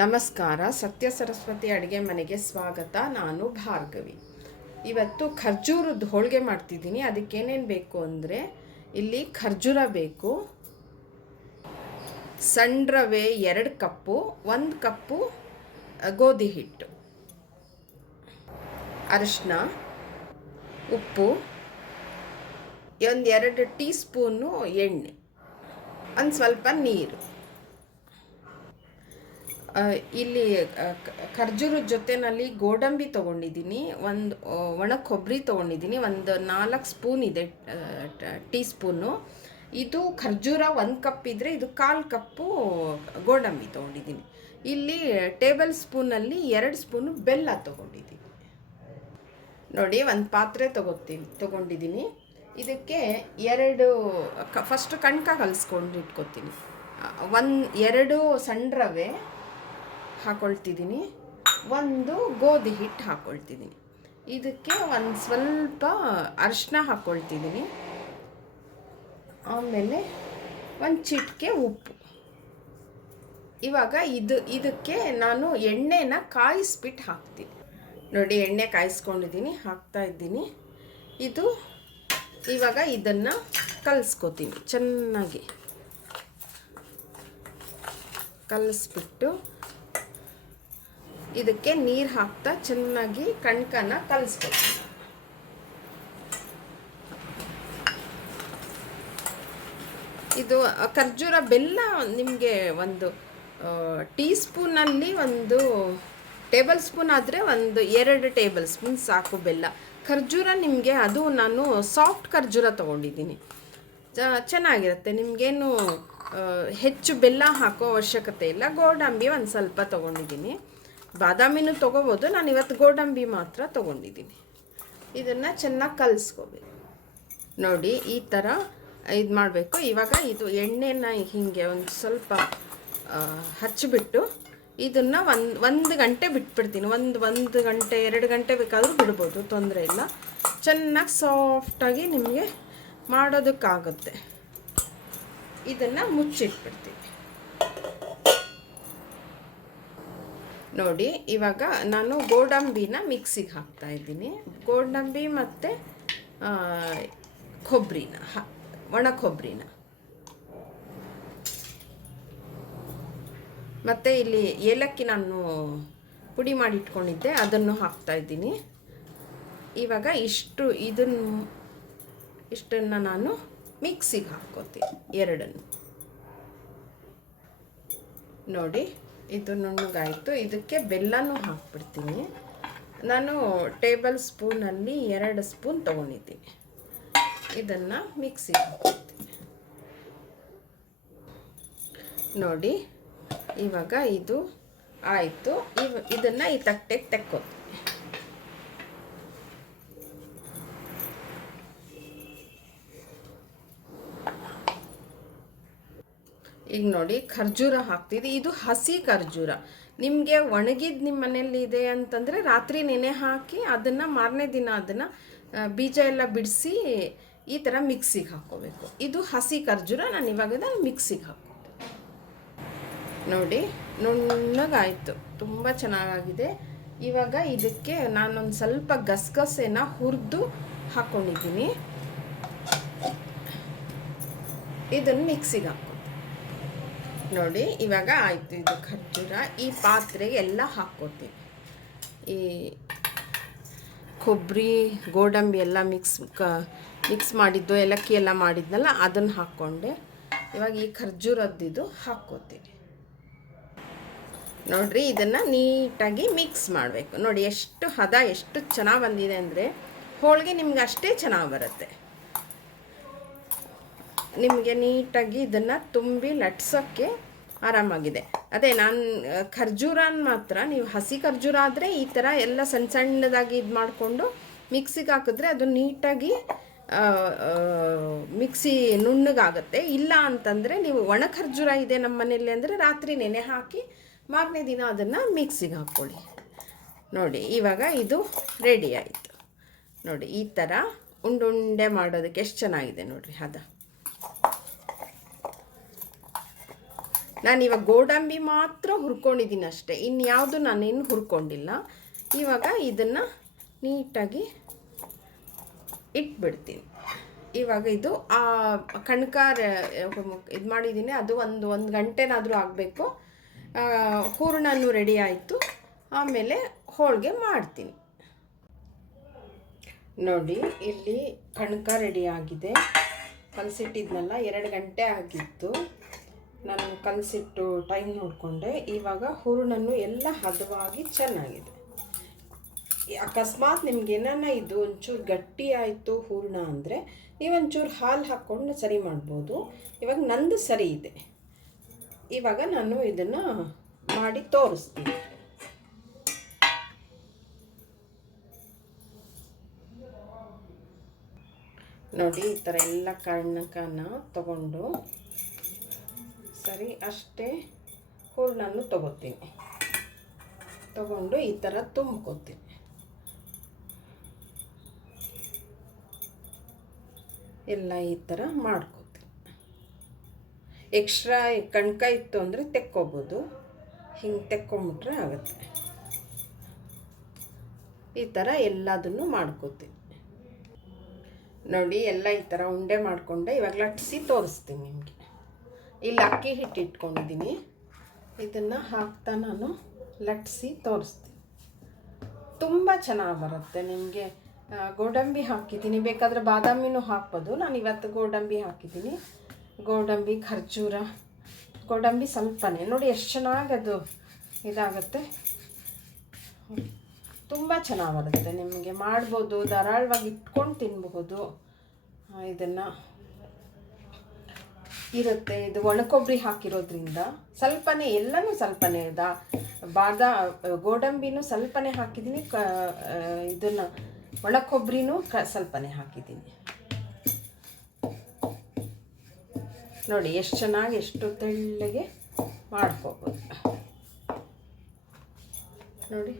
ನಮಸ್ಕಾರ, ಸತ್ಯ ಸರಸ್ವತಿ ಅಡುಗೆ ಮನೆಗೆ ಸ್ವಾಗತ. ನಾನು ಭಾರ್ಗವಿ. ಇವತ್ತು ಖರ್ಜೂರದ ಹೋಳಿಗೆ ಮಾಡ್ತಿದ್ದೀನಿ. ಅದಕ್ಕೆ ಏನೇನು ಬೇಕು ಅಂದರೆ, ಇಲ್ಲಿ ಖರ್ಜೂರ ಬೇಕು ಸಣ್ಣ ರವೆ ಎರಡು ಕಪ್ಪು, ಒಂದು ಕಪ್ಪು ಗೋಧಿ ಹಿಟ್ಟು, ಅರಿಶಿನ, ಉಪ್ಪು, ಒಂದು ಎರಡು ಟೀ ಸ್ಪೂನು ಎಣ್ಣೆ, ಒಂದು ಸ್ವಲ್ಪ ನೀರು. ಇಲ್ಲಿ ಖರ್ಜೂರದ ಜೊತೆನಲ್ಲಿ ಗೋಡಂಬಿ ತೊಗೊಂಡಿದ್ದೀನಿ. ಒಂದು ಒಣ ಕೊಬ್ಬರಿ ತೊಗೊಂಡಿದ್ದೀನಿ. ಒಂದು ನಾಲ್ಕು ಸ್ಪೂನ್ ಇದೆ ಟೀ ಸ್ಪೂನು. ಇದು ಖರ್ಜೂರ ಒಂದು ಕಪ್ ಇದ್ದರೆ ಇದು ಕಾಲು ಕಪ್ಪು ಗೋಡಂಬಿ ತೊಗೊಂಡಿದ್ದೀನಿ. ಇಲ್ಲಿ ಟೇಬಲ್ ಸ್ಪೂನಲ್ಲಿ ಎರಡು ಸ್ಪೂನು ಬೆಲ್ಲ ತೊಗೊಂಡಿದ್ದೀನಿ. ನೋಡಿ, ಒಂದು ಪಾತ್ರೆ ತೊಗೋತೀನಿ ತೊಗೊಂಡಿದ್ದೀನಿ. ಇದಕ್ಕೆ ಎರಡು, ಕ ಫಸ್ಟ್ ಕಣ್ಕ ಕಲಿಸ್ಕೊಂಡು ಇಟ್ಕೊತೀನಿ. ಒಂದು, ಎರಡು ಸಣ್ಣ ರವೆ ಹಾಕೊಳ್ತಿದ್ದೀನಿ. ಒಂದು ಗೋಧಿ ಹಿಟ್ಟು ಹಾಕ್ಕೊಳ್ತಿದ್ದೀನಿ ಇದಕ್ಕೆ ಒಂದು ಸ್ವಲ್ಪ ಅರಿಶಿನ ಹಾಕ್ಕೊಳ್ತಿದ್ದೀನಿ ಆಮೇಲೆ ಒಂದು ಚಿಟಿಕೆ ಉಪ್ಪು. ಇವಾಗ ಇದು, ಇದಕ್ಕೆ ನಾನು ಎಣ್ಣೆನ ಕಾಯಿಸ್ಬಿಟ್ಟು ಹಾಕ್ತೀನಿ. ನೋಡಿ, ಎಣ್ಣೆ ಕಾಯಿಸ್ಕೊಂಡಿದ್ದೀನಿ, ಹಾಕ್ತಾ ಇದ್ದೀನಿ. ಇದು ಇವಾಗ ಇದನ್ನು ಕಲಿಸ್ಕೊತೀನಿ. ಚೆನ್ನಾಗಿ. ಕಲಿಸ್ಬಿಟ್ಟು ಇದಕ್ಕೆ ನೀರು ಹಾಕ್ತಾ ಚೆನ್ನಾಗಿ ಕಣ್ಕನ ಕಲಿಸ್ಬೇಕು ಇದು ಖರ್ಜೂರ ಬೆಲ್ಲ ನಿಮಗೆ ಒಂದು ಟೀ ಸ್ಪೂನಲ್ಲಿ ಒಂದು ಟೇಬಲ್ ಸ್ಪೂನ್ ಆದರೆ ಒಂದು ಎರಡು ಟೇಬಲ್ ಸ್ಪೂನ್ ಸಾಕು ಬೆಲ್ಲ. ಖರ್ಜೂರ ನಿಮಗೆ ಅದು ನಾನು ಸಾಫ್ಟ್ ಖರ್ಜೂರ ತೊಗೊಂಡಿದ್ದೀನಿ. ಚೆನ್ನಾಗಿರುತ್ತೆ. ನಿಮಗೇನು ಹೆಚ್ಚು ಬೆಲ್ಲ ಹಾಕೋ ಅವಶ್ಯಕತೆ ಇಲ್ಲ. ಗೋಡಂಬಿ ಒಂದು ಸ್ವಲ್ಪ ತೊಗೊಂಡಿದ್ದೀನಿ. ಬಾದಾಮಿನೂ ತೊಗೋಬೋದು. ನಾನು ಇವತ್ತು ಗೋಡಂಬಿ ಮಾತ್ರ ತೊಗೊಂಡಿದ್ದೀನಿ. ಇದನ್ನು ಚೆನ್ನಾಗಿ ಕಲಿಸ್ಕೋಬೇಕು. ನೋಡಿ, ಈ ಥರ ಇದು ಮಾಡಬೇಕು. ಇವಾಗ ಇದು ಎಣ್ಣೆನ ಹೀಗೆ ಒಂದು ಸ್ವಲ್ಪ ಹಚ್ಚಿಬಿಟ್ಟು ಇದನ್ನು ಒಂದು ಒಂದು ಗಂಟೆ ಬಿಟ್ಬಿಡ್ತೀನಿ. ಒಂದು ಒಂದು ಗಂಟೆ, ಎರಡು ಗಂಟೆ ಬೇಕಾದರೂ ಬಿಡ್ಬೋದು, ತೊಂದರೆ ಇಲ್ಲ. ಚೆನ್ನಾಗಿ ಸಾಫ್ಟಾಗಿ ನಿಮಗೆ ಮಾಡೋದಕ್ಕಾಗುತ್ತೆ. ಇದನ್ನು ಮುಚ್ಚಿಟ್ಬಿಡ್ತೀನಿ. ನೋಡಿ, ಇವಾಗ ನಾನು ಗೋಡಂಬಿನ ಮಿಕ್ಸಿಗೆ ಹಾಕ್ತಾ ಇದ್ದೀನಿ. ಗೋಡಂಬಿ ಮತ್ತು ಕೊಬ್ಬರಿನ ಒಣ ಕೊಬ್ಬರಿನ ಮತ್ತು ಇಲ್ಲಿ ಏಲಕ್ಕಿ ನಾನು ಪುಡಿ ಮಾಡಿ ಇಟ್ಕೊಂಡಿದ್ದೆ ಅದನ್ನು ಹಾಕ್ತಾ ಇದ್ದೀನಿ. ಇವಾಗ ಇಷ್ಟು ಇದನ್ನು ಇಷ್ಟನ್ನು ನಾನು ಮಿಕ್ಸಿಗೆ ಹಾಕ್ಕೋತೀನಿ, ಎರಡನ್ನು. ನೋಡಿ ಇದು ನುಣ್ಣಗಾಯಿತು ಇದಕ್ಕೆ ಬೆಲ್ಲನೂ ಹಾಕ್ಬಿಡ್ತೀನಿ. ನಾನು ಟೇಬಲ್ ಸ್ಪೂನಲ್ಲಿ ಎರಡು ಸ್ಪೂನ್ ತೊಗೊಂಡಿದ್ದೀನಿ. ಇದನ್ನು ಮಿಕ್ಸಿಗೆ ಹಾಕ್ತೀನಿ ನೋಡಿ, ಇವಾಗ ಇದು ಆಯಿತು. ಇವ ಇದನ್ನು ಈ ತಟ್ಟೆಗೆ ತೆಕ್ಕೋತೀನಿ. ಈಗ ನೋಡಿ, ಖರ್ಜೂರ ಹಾಕ್ತಿದ್ದೆ. ಇದು ಹಸಿ ಖರ್ಜೂರ. ನಿಮಗೆ ಒಣಗಿದ ನಿಮ್ಮ ಮನೆಯಲ್ಲಿ ಇದೆ ಅಂತಂದರೆ ರಾತ್ರಿ ನೆನೆ ಹಾಕಿ ಅದನ್ನು ಮಾರನೇ ದಿನ ಅದನ್ನು ಬೀಜ ಎಲ್ಲ ಬಿಡಿಸಿ ಈ ಥರ ಮಿಕ್ಸಿಗೆ ಹಾಕ್ಕೋಬೇಕು. ಇದು ಹಸಿ ಖರ್ಜೂರ, ನಾನು ಇವಾಗ ಮಿಕ್ಸಿಗೆ ಹಾಕ್ಕೊಂಡೆ ನೋಡಿ, ನುಣ್ಣಗಾಯಿತು. ತುಂಬ ಚೆನ್ನಾಗಾಗಿದೆ. ಇವಾಗ ಇದಕ್ಕೆ ನಾನೊಂದು ಸ್ವಲ್ಪ ಗಸಗಸೆನ ಹುರಿದು ಹಾಕ್ಕೊಂಡಿದ್ದೀನಿ ಇದನ್ನು ಮಿಕ್ಸಿಗೆ ನೋಡಿ, ಇವಾಗ ಆಯಿತು ಇದು ಖರ್ಜೂರ. ಈ ಪಾತ್ರೆಗೆ ಎಲ್ಲ ಹಾಕ್ಕೊತೀವಿ ಈ ಕೊಬ್ಬರಿ, ಗೋಡಂಬಿ ಎಲ್ಲ ಮಿಕ್ಸ್ ಮಿಕ್ಸ್ ಮಾಡಿದ್ದು, ಏಲಕ್ಕಿ ಎಲ್ಲ ಮಾಡಿದ್ನಲ್ಲ, ಅದನ್ನು ಹಾಕ್ಕೊಂಡೆ. ಇವಾಗ ಈ ಖರ್ಜೂರದ್ದಿದು ಹಾಕ್ಕೋತೀನಿ ನೋಡ್ರಿ, ಇದನ್ನು ನೀಟಾಗಿ ಮಿಕ್ಸ್ ಮಾಡಬೇಕು. ನೋಡಿ, ಎಷ್ಟು ಹದ, ಎಷ್ಟು ಚೆನ್ನಾಗಿ ಬಂದಿದೆ ಅಂದರೆ, ಹೋಳಿಗೆ ನಿಮ್ಗೆ ಅಷ್ಟೇ ಚೆನ್ನಾಗಿ ಬರುತ್ತೆ. ನಿಮಗೆ ನೀಟಾಗಿ ಇದನ್ನು ತುಂಬಿ ಲಟ್ಸೋಕ್ಕೆ ಆರಾಮಾಗಿದೆ. ಅದೇ ನಾನು ಖರ್ಜೂರನ ಮಾತ್ರ, ನೀವು ಹಸಿ ಖರ್ಜೂರ ಆದರೆ ಈ ಥರ ಎಲ್ಲ ಸಣ್ಣ ಸಣ್ಣದಾಗಿ ಇದು ಮಾಡಿಕೊಂಡು ಮಿಕ್ಸಿಗೆ ಹಾಕಿದ್ರೆ ಅದು ನೀಟಾಗಿ ಮಿಕ್ಸಿ ನುಣ್ಣಗಾಗುತ್ತೆ. ಇಲ್ಲ ಅಂತಂದರೆ ನೀವು ಒಣ ಖರ್ಜೂರ ಇದೆ ನಮ್ಮ ಮನೆಯಲ್ಲಿ ಅಂದರೆ ರಾತ್ರಿ ನೆನೆ ಹಾಕಿ ಮಾರನೇ ದಿನ ಅದನ್ನು ಮಿಕ್ಸಿಗೆ ಹಾಕ್ಕೊಳ್ಳಿ ನೋಡಿ, ಇವಾಗ ಇದು ರೆಡಿ ಆಯಿತು. ನೋಡಿ, ಈ ಥರ ಉಂಡುಂಡೆ ಮಾಡೋದಕ್ಕೆ ಎಷ್ಟು ಚೆನ್ನಾಗಿದೆ ನೋಡಿರಿ, ಹದ. ನಾನು ಇವಾಗ ಗೋಡಂಬಿ ಮಾತ್ರ ಹುರ್ಕೊಂಡಿದ್ದೀನಿ ಅಷ್ಟೇ. ಇನ್ಯಾವುದು ನಾನೇನು ಹುರ್ಕೊಂಡಿಲ್ಲ. ಇವಾಗ ಇದನ್ನು ನೀಟಾಗಿ ಇಟ್ಬಿಡ್ತೀನಿ. ಇವಾಗ ಇದು, ಆ ಕಣ್ಕಾರ, ಇದು ಮಾಡಿದ್ದೀನಿ ಅದು ಒಂದು ಒಂದು ಗಂಟೆನಾದರೂ ಆಗಬೇಕು. ಹೂರ್ಣನೂ ರೆಡಿ ಆಯಿತು. ಆಮೇಲೆ ಹೋಳಿಗೆ ಮಾಡ್ತೀನಿ. ನೋಡಿ, ಇಲ್ಲಿ ಕಣ್ಕ ರೆಡಿ ಆಗಿದೆ. ಕಲಸಿಟ್ಟಿದ್ನಲ್ಲ, ಎರಡು ಗಂಟೆ ಆಗಿತ್ತು. ನಾನು ಕಲಸಿಟ್ಟು ಟೈಮ್ ನೋಡಿಕೊಂಡೆ. ಇವಾಗ ಹೂರ್ಣನ್ನು ಎಲ್ಲ ಹದವಾಗಿ ಚೆನ್ನಾಗಿದೆ. ಅಕಸ್ಮಾತ್ ನಿಮ್ಗೆ ಏನಾನ ಇದು ಒಂಚೂರು ಗಟ್ಟಿ ಆಯಿತು ಹೂರಣ ಅಂದರೆ, ನೀವು ಒಂಚೂರು ಹಾಲು ಹಾಕ್ಕೊಂಡು ಸರಿ ಮಾಡ್ಬೋದು. ಇವಾಗ ನಂದು ಸರಿ ಇದೆ. ಇವಾಗ ನಾನು ಇದನ್ನು ಮಾಡಿ ತೋರಿಸ್ತೀನಿ. ನೋಡಿ, ಈ ಥರ ಎಲ್ಲ ಕಣ್ಣಕನ ತಗೊಂಡು ಸರಿ, ಅಷ್ಟೇ ಹೂರ್ಣನ್ನು ತಗೋತೀನಿ. ತಗೊಂಡು ಈ ಥರ ತುಂಬ್ಕೋತೀನಿ. ಎಲ್ಲ ಈ ಥರ ಮಾಡ್ಕೋತೀನಿ. ಎಕ್ಸ್ಟ್ರಾ ಕಣ್ಕ ಇತ್ತು ಅಂದರೆ ತೆಕ್ಕೋಬೋದು. ಹಿಂಗೆ ತೆಕ್ಕೊಂಬಿಟ್ರೆ ಆಗುತ್ತೆ. ಈ ಥರ ಎಲ್ಲದನ್ನು ಮಾಡ್ಕೋತೀನಿ. ನೋಡಿ ಎಲ್ಲ ಈ ಥರ ಉಂಡೆ ಮಾಡಿಕೊಂಡೆ. ಇವಾಗ ಲಟ್ಸಿ ತೋರಿಸ್ತೀನಿ ನಿಮಗೆ. ಇಲ್ಲಿ ಅಕ್ಕಿ ಹಿಟ್ಟು ಇಟ್ಕೊಂಡಿದ್ದೀನಿ. ಇದನ್ನು ಹಾಕ್ತಾ ನಾನು ಲಟ್ಸಿ ತೋರಿಸ್ತೀನಿ. ತುಂಬ ಚೆನ್ನಾಗಿ ಬರುತ್ತೆ ನಿಮಗೆ. ಗೋಡಂಬಿ ಹಾಕಿದ್ದೀನಿ. ಬೇಕಾದರೆ ಬಾದಾಮಿನೂ ಹಾಕ್ಬೋದು. ನಾನು ಇವತ್ತು ಗೋಡಂಬಿ ಹಾಕಿದ್ದೀನಿ. ಗೋಡಂಬಿ, ಖರ್ಜೂರ, ಗೋಡಂಬಿ ಸ್ವಲ್ಪನೇ. ನೋಡಿ, ಎಷ್ಟು ಚೆನ್ನಾಗಿ ಅದು ಇದಾಗುತ್ತೆ. ತುಂಬ ಚೆನ್ನಾಗಿ ಬರುತ್ತೆ ನಿಮಗೆ ಮಾಡ್ಬೋದು, ಧಾರಾಳವಾಗಿ ಇಟ್ಕೊಂಡು ತಿನ್ನಬಹುದು ಇದನ್ನು ಇರುತ್ತೆ. ಇದು ಒಣಕೊಬ್ಬರಿ ಹಾಕಿರೋದ್ರಿಂದ ಸ್ವಲ್ಪನೇ, ಎಲ್ಲನೂ ಸ್ವಲ್ಪನೇ ದಾ, ಬಾದ, ಗೋಡಂಬಿನೂ ಸ್ವಲ್ಪನೇ ಹಾಕಿದ್ದೀನಿ. ಕ ಇದನ್ನು ಒಣಕೊಬ್ಬರಿನೂ ಕ, ಸ್ವಲ್ಪನೇ ಹಾಕಿದ್ದೀನಿ. ನೋಡಿ, ಎಷ್ಟು ಚೆನ್ನಾಗಿ, ಎಷ್ಟು ತೆಳ್ಳಗೆ ಮಾಡ್ಕೋಬೋದು. ನೋಡಿ.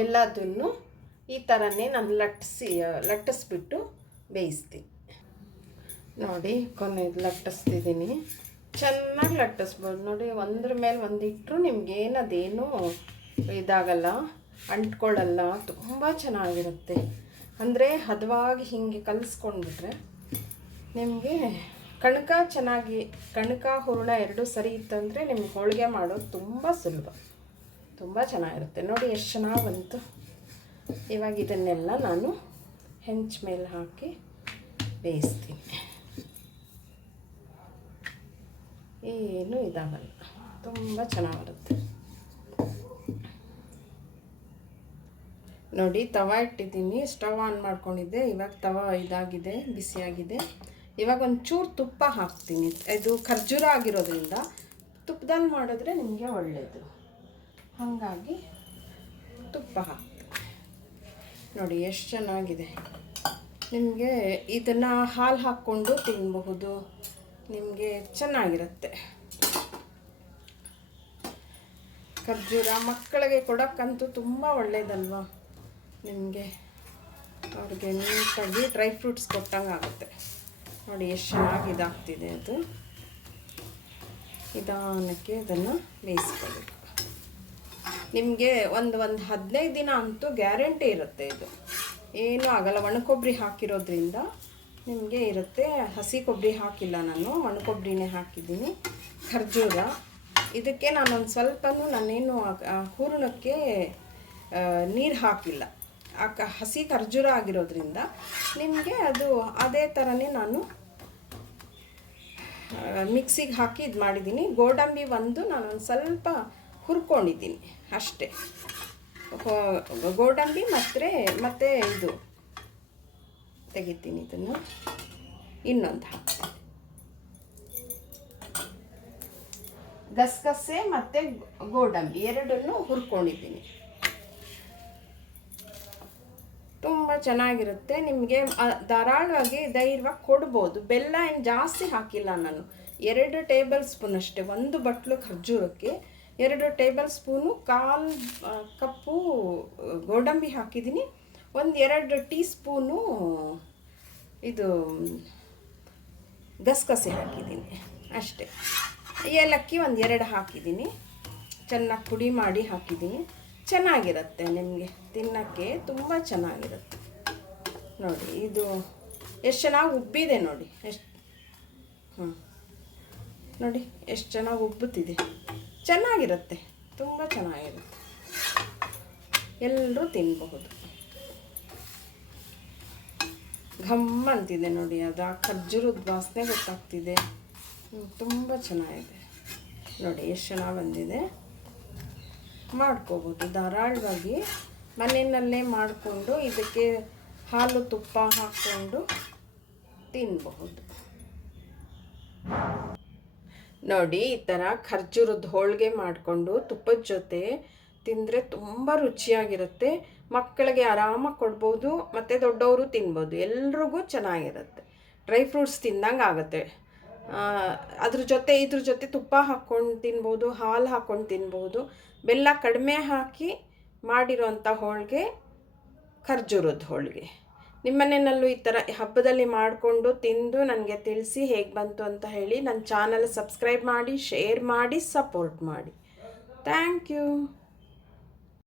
ಎಲ್ಲದನ್ನು ಈ ಥರನೇ ನಾನು ಲಟ್ಟಿಸಿ ಲಟ್ಟಿಸ್ಬಿಟ್ಟು ಬೇಯಿಸ್ತೀನಿ ನೋಡಿ, ಕೊನೆದು ಲಟ್ಟಿಸ್ತಿದ್ದೀನಿ. ಚೆನ್ನಾಗಿ ಲಟ್ಟಿಸ್ಬೋದು. ನೋಡಿ, ಒಂದ್ರ ಮೇಲೆ ಒಂದಿಟ್ಟರು ನಿಮ್ಗೇನು ಅದೇನು ಇದಾಗಲ್ಲ, ಅಂಟ್ಕೊಳ್ಳಲ್ಲ, ತುಂಬ ಚೆನ್ನಾಗಿರುತ್ತೆ. ಅಂದರೆ ಹದವಾಗಿ ಹೀಗೆ ಕಲಿಸ್ಕೊಂಡ್ಬಿಟ್ರೆ ನಿಮಗೆ ಕಣಕ ಚೆನ್ನಾಗಿ, ಕಣಕ ಹೂರಣ ಎರಡೂ ಸರಿ ಇತ್ತಂದರೆ ನಿಮ್ಗೆ ಹೋಳಿಗೆ ಮಾಡೋದು ತುಂಬ ಸುಲಭ. ತುಂಬ ಚೆನ್ನಾಗಿರುತ್ತೆ. ನೋಡಿ ಎಷ್ಟು ಚೆನ್ನಾಗಿ ಬಂತು ಇವಾಗ ಇದನ್ನೆಲ್ಲ ನಾನು ಹೆಂಚ್ ಮೇಲೆ ಹಾಕಿ ಬೇಯಿಸ್ತೀನಿ. ಏನು ಇದಾಗಲ್ಲ. ತುಂಬ ಚೆನ್ನಾಗಿರುತ್ತೆ. ನೋಡಿ, ತವ ಇಟ್ಟಿದ್ದೀನಿ. ಸ್ಟವ್ ಆನ್ ಮಾಡ್ಕೊಂಡಿದ್ದೆ. ಇವಾಗ ತವ ಇದಾಗಿದೆ, ಬಿಸಿಯಾಗಿದೆ. ಇವಾಗ ಒಂಚೂರು ತುಪ್ಪ ಹಾಕ್ತೀನಿ. ಇದು ಖರ್ಜೂರ ಆಗಿರೋದ್ರಿಂದ ತುಪ್ಪದಲ್ಲಿ ಮಾಡಿದ್ರೆ ನಿಮಗೆ ಒಳ್ಳೆಯದು ಹಾಗಾಗಿ ತುಪ್ಪ ನೋಡಿ, ಎಷ್ಟು ಚೆನ್ನಾಗಿದೆ. ನಿಮಗೆ ಇದನ್ನು ಹಾಲು ಹಾಕ್ಕೊಂಡು ತಿನ್ನಬಹುದು ನಿಮಗೆ ಚೆನ್ನಾಗಿರುತ್ತೆ. ಖರ್ಜೂರ ಮಕ್ಕಳಿಗೆ ಕೊಡೋಕ್ಕಂತೂ ತುಂಬ ಒಳ್ಳೆಯದಲ್ವಾ ನಿಮಗೆ ಅವ್ರಿಗೆ ನೀಟಾಗಿ ಡ್ರೈ ಫ್ರೂಟ್ಸ್ ಕೊಟ್ಟಂಗೆ ಆಗುತ್ತೆ. ನೋಡಿ, ಎಷ್ಟು ಚೆನ್ನಾಗಿ ಇದಾಗ್ತಿದೆ ಅದು. ನಿಧಾನಕ್ಕೆ ಅದನ್ನು ಬೇಯಿಸ್ಕೋಬೇಕು. ನಿಮಗೆ ಒಂದು ಒಂದು ಹದಿನೈದು ದಿನ ಅಂತೂ ಗ್ಯಾರಂಟಿ ಇರುತ್ತೆ ಇದು. ಏನೂ ಆಗಲ್ಲ ಒಣಕೊಬ್ಬರಿ ಹಾಕಿರೋದ್ರಿಂದ ನಿಮಗೆ ಇರುತ್ತೆ. ಹಸಿ ಕೊಬ್ಬರಿ ಹಾಕಿಲ್ಲ ನಾನು ಒಣಕೊಬ್ಬರಿನೇ ಹಾಕಿದ್ದೀನಿ. ಖರ್ಜೂರ. ಇದಕ್ಕೆ ನಾನೊಂದು ಸ್ವಲ್ಪನೂ ನಾನೇನು ಹೂರಣಕ್ಕೆ ನೀರು ಹಾಕಿಲ್ಲ. ಆ ಕ, ಹಸಿ ಖರ್ಜೂರ ಆಗಿರೋದ್ರಿಂದ ನಿಮಗೆ ಅದು ಅದೇ ಥರನೇ ನಾನು ಮಿಕ್ಸಿಗೆ ಹಾಕಿ ಇದು ಮಾಡಿದ್ದೀನಿ ಗೋಡಂಬಿ ಒಂದು ನಾನೊಂದು ಸ್ವಲ್ಪ ಹುರ್ಕೊಂಡಿದ್ದೀನಿ, ಅಷ್ಟೇ. ಗೋಡಂಬಿ ಮತ್ತು, ಮತ್ತೆ ಇದು ತೆಗಿತೀನಿ ಇದನ್ನು. ಇನ್ನೊಂದು ಹಾಕ್ತೀನಿ. ಗಸಗಸೆ ಮತ್ತು ಗೋಡಂಬಿ, ಎರಡನ್ನು ಹುರ್ಕೊಂಡಿದ್ದೀನಿ. ತುಂಬ ಚೆನ್ನಾಗಿರುತ್ತೆ. ನಿಮಗೆ ಧಾರಾಳವಾಗಿ ಧೈರ್ಯವಾಗಿ ಕೊಡ್ಬೋದು. ಬೆಲ್ಲ ಏನು ಜಾಸ್ತಿ ಹಾಕಿಲ್ಲ ನಾನು. ಎರಡು ಟೇಬಲ್ ಸ್ಪೂನ್ ಅಷ್ಟೇ ಒಂದು ಬಟ್ಲು ಖರ್ಜೂರಕ್ಕೆ. ಎರಡು ಟೇಬಲ್ ಸ್ಪೂನು ಕಾಲು ಕಪ್ಪು ಗೋಡಂಬಿ ಹಾಕಿದ್ದೀನಿ. ಒಂದು ಎರಡು ಟೀ ಸ್ಪೂನು ಇದು, ಗಸಗಸೆ ಹಾಕಿದ್ದೀನಿ. ಅಷ್ಟೇ. ಏಲಕ್ಕಿ ಒಂದು ಎರಡು ಹಾಕಿದ್ದೀನಿ. ಚೆನ್ನಾಗಿ ಪುಡಿ ಮಾಡಿ ಹಾಕಿದ್ದೀನಿ. ಚೆನ್ನಾಗಿರುತ್ತೆ ನಿಮಗೆ ತಿನ್ನೋಕ್ಕೆ, ತುಂಬ ಚೆನ್ನಾಗಿರುತ್ತೆ. ನೋಡಿ, ಇದು ಎಷ್ಟು ಚೆನ್ನಾಗಿ ಉಬ್ಬಿದೆ ನೋಡಿ. ಎಷ್ಟು ಹ್ಞೂ ನೋಡಿ, ಎಷ್ಟು ಚೆನ್ನಾಗಿ ಉಬ್ಬುತ್ತಿದೆ. ಚೆನ್ನಾಗಿರುತ್ತೆ. ತುಂಬ ಚೆನ್ನಾಗಿರುತ್ತೆ. ಎಲ್ಲರೂ ತಿನ್ನಬಹುದು ಘಮ್ ಅಂತಿದೆ ನೋಡಿ ಅದು. ಆ ಖರ್ಜೂರದ ವಾಸನೆ ಗೊತ್ತಾಗ್ತಿದೆ. ತುಂಬ ಚೆನ್ನಾಗಿದೆ. ನೋಡಿ, ಎಷ್ಟು ಚೆನ್ನಾಗಿ ಬಂದಿದೆ. ಮಾಡ್ಕೋಬೋದು ಧಾರಾಳವಾಗಿ ಮನೆಯಲ್ಲೇ ಮಾಡಿಕೊಂಡು ಇದಕ್ಕೆ ಹಾಲು ತುಪ್ಪ ಹಾಕ್ಕೊಂಡು ತಿನ್ನಬಹುದು ನೋಡಿ, ಈ ಥರ ಖರ್ಜೂರದ ಹೋಳಿಗೆ ಮಾಡಿಕೊಂಡು ತುಪ್ಪದ ಜೊತೆ ತಿಂದರೆ ತುಂಬ ರುಚಿಯಾಗಿರುತ್ತೆ. ಮಕ್ಕಳಿಗೆ ಆರಾಮಾಗಿ ಕೊಡ್ಬೋದು, ಮತ್ತು ದೊಡ್ಡವರು ತಿನ್ಬೋದು. ಎಲ್ರಿಗೂ ಚೆನ್ನಾಗಿರುತ್ತೆ. ಡ್ರೈ ಫ್ರೂಟ್ಸ್ ತಿಂದಂಗೆ ಆಗುತ್ತೆ. ಅದ್ರ ಜೊತೆ, ಇದ್ರ ಜೊತೆ ತುಪ್ಪ ಹಾಕ್ಕೊಂಡು ತಿನ್ಬೋದು, ಹಾಲು ಹಾಕ್ಕೊಂಡು ತಿನ್ಬೋದು. ಬೆಲ್ಲ ಕಡಿಮೆ ಹಾಕಿ ಮಾಡಿರೋಂಥ ಹೋಳಿಗೆ ಖರ್ಜೂರದ ಹೋಳಿಗೆ. ನಿಮ್ಮನೆಯಲ್ಲೂ ಈ ಥರ ಹಬ್ಬದಲ್ಲಿ ಮಾಡಿಕೊಂಡು ತಿಂದು ನನಗೆ ತಿಳಿಸಿ ಹೇಗೆ ಬಂತು ಅಂತ ಹೇಳಿ ನನ್ನ ಚಾನಲ್ ಸಬ್ಸ್ಕ್ರೈಬ್ ಮಾಡಿ, ಶೇರ್ ಮಾಡಿ, ಸಪೋರ್ಟ್ ಮಾಡಿ. Thank you.